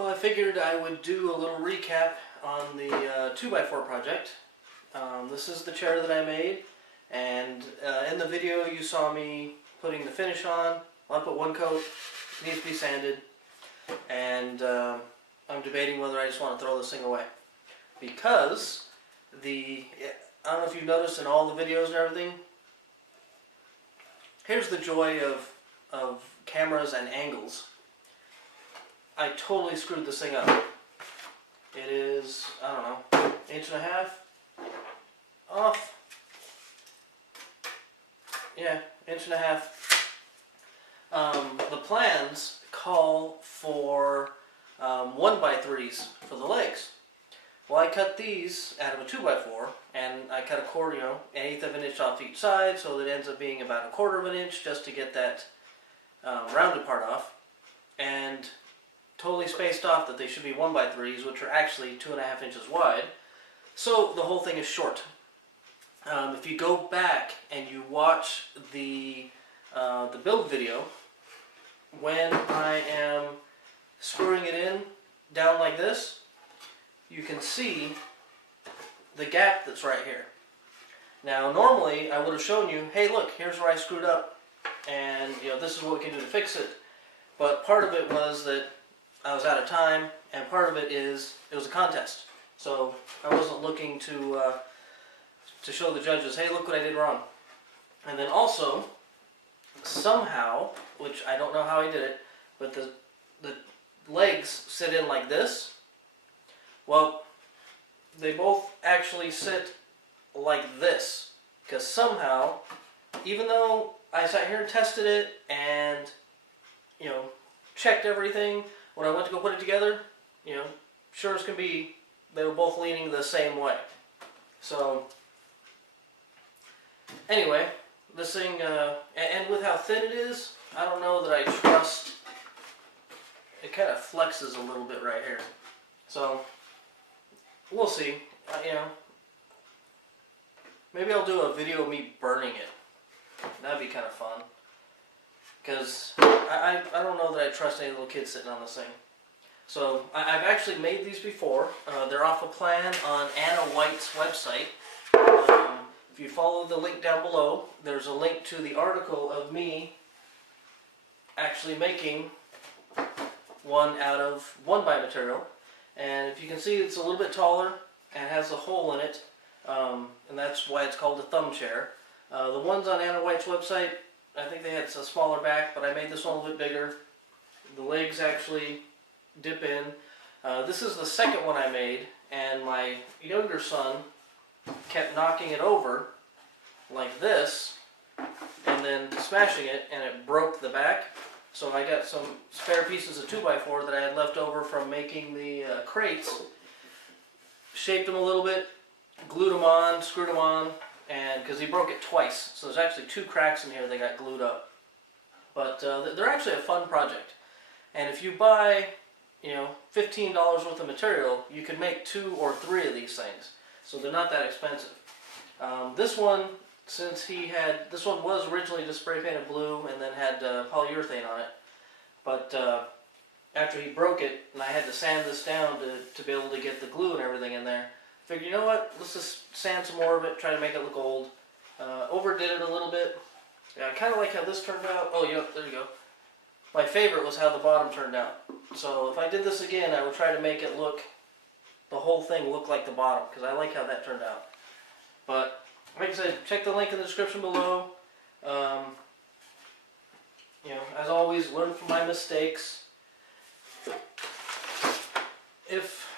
Well, I figured I would do a little recap on the 2x4 project. This is the chair that I made, and in the video you saw me putting the finish on. I put one coat, it needs to be sanded, and I'm debating whether I just want to throw this thing away. Because I don't know if you've noticed in all the videos and everything, here's the joy of cameras and angles. I totally screwed this thing up. It is, I don't know, 1.5 inches off. Yeah, 1.5 inches. The plans call for 1x3s for the legs. Well, I cut these out of a 2x4, and I cut a quarter, an 1/8 of an inch off each side, so that it ends up being about 1/4 of an inch just to get that rounded part off. And totally spaced off that they should be 1x3s, which are actually 2.5 inches wide. So the whole thing is short. If you go back and you watch the build video, when I am screwing it in down like this, you can see the gap that's right here. Now normally I would have shown you, hey look, here's where I screwed up, and this is what we can do to fix it. But part of it was that I was out of time, and part of it is it was a contest. So I wasn't looking to show the judges, hey look what I did wrong. And then also, somehow, which I don't know how I did it, but the legs sit in like this. Well, they both actually sit like this, because somehow, even though I sat here and tested it and checked everything, when I went to go put it together, sure as can be, they were both leaning the same way. So anyway, this thing, and with how thin it is, I don't know that I trust. It kind of flexes a little bit right here, so we'll see. Maybe I'll do a video of me burning it. That'd be kind of fun, because I don't know that I trust any little kids sitting on this thing. So I've actually made these before. They're off a plan on Anna White's website. If you follow the link down below, there's a link to the article of me actually making one out of 1x material. And if you can see, it's a little bit taller and has a hole in it, and that's why it's called a thumb chair. The ones on Anna White's website, I think they had a smaller back, but I made this one a little bit bigger. The legs actually dip in. This is the second one I made, and my younger son kept knocking it over like this and then smashing it, and it broke the back. So I got some spare pieces of 2x4 that I had left over from making the crates, shaped them a little bit, glued them on, screwed them on, and because he broke it twice, so there's actually 2 cracks in here that got glued up. But they're actually a fun project, and if you buy $15 worth of material, you can make 2 or 3 of these things, so they're not that expensive. This one, this one was originally just spray painted blue and then had polyurethane on it, but after he broke it and I had to sand this down to be able to get the glue and everything in there, I figured, let's just sand some more of it, try to make it look old. Overdid it a little bit. Yeah, I kind of like how this turned out. Oh, yeah, there you go. My favorite was how the bottom turned out. So if I did this again, I would try to make it the whole thing look like the bottom, because I like how that turned out. But like I said, check the link in the description below. As always, learn from my mistakes. If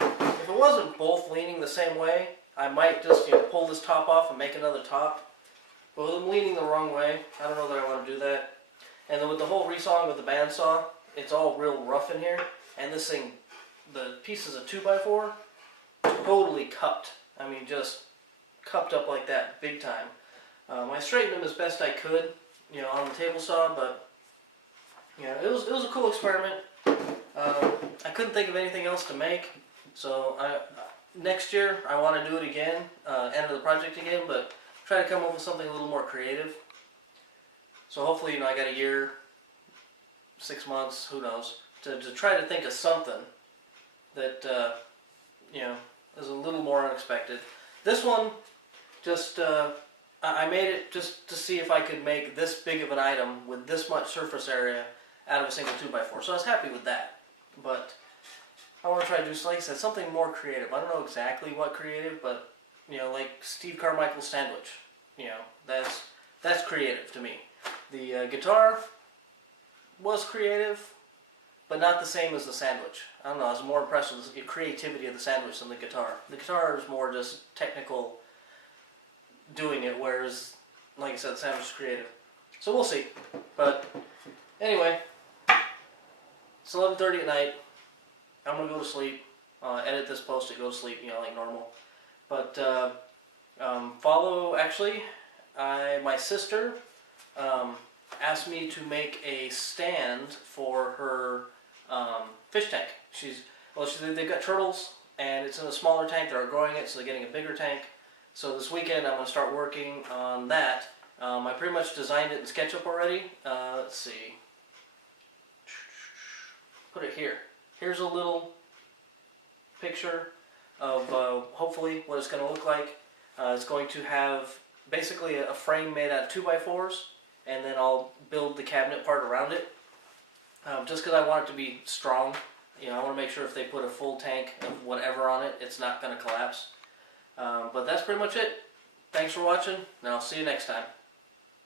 it wasn't both leaning the same way, I might just pull this top off and make another top. But with them leaning the wrong way, I don't know that I want to do that. And then with the whole resawing with the bandsaw, it's all real rough in here. And this thing, the pieces of 2x4, totally cupped. I mean, just cupped up like that, big time. I straightened them as best I could, on the table saw, but it was a cool experiment. I couldn't think of anything else to make, so next year I want to do it again, enter the project again, but try to come up with something a little more creative. So hopefully, I got a year, 6 months, who knows, to try to think of something that you know, is a little more unexpected. This one, just I made it just to see if I could make this big of an item with this much surface area out of a single 2x4. So I was happy with that. But I want to try to do, like I said, something more creative. I don't know exactly what creative, but you know, like Steve Carmichael's sandwich. You know, that's creative to me. The guitar was creative, but not the same as the sandwich. I don't know, I was more impressed with the creativity of the sandwich than the guitar. The guitar is more just technical doing it, whereas, like I said, the sandwich is creative. So we'll see. But anyway, it's 11:30 at night. I'm going to go to sleep, edit this post, go to sleep, you know, like normal. But my sister asked me to make a stand for her fish tank. They've got turtles, and it's in a smaller tank. They're growing it, so they're getting a bigger tank. So this weekend I'm going to start working on that. I pretty much designed it in SketchUp already. Let's see. Put it here. Here's a little picture of hopefully what it's going to look like. It's going to have basically a frame made out of 2x4s, and then I'll build the cabinet part around it. Just because I want it to be strong. You know, I want to make sure if they put a full tank of whatever on it, it's not going to collapse. But that's pretty much it. Thanks for watching, and I'll see you next time.